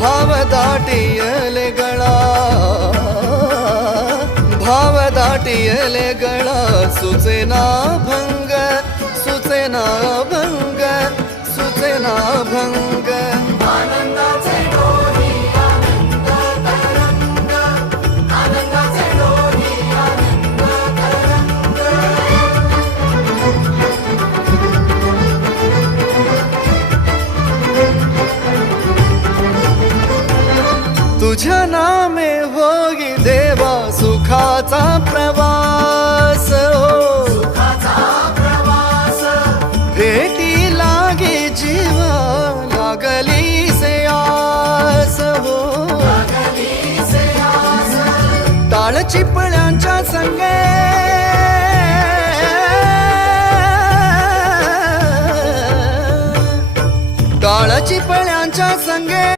भाव दाटियले गळा, भाव दाटियले गळा, सुचेना भंग, सुचेना भंग, सुचेना भंग. आनंदाचे डोही आनंद तरंग, आनंदाचे डोही आनंद तरंग. तुझ्या नामे होई देवा सुखाचा प्रवास हो, सुखाचा प्रवास भेटी लागे जीवा लागली से आस हो. लागली से आस, टाळ चिपळ्यांच्या संगे, टाळ चिपळ्यांच्या संगे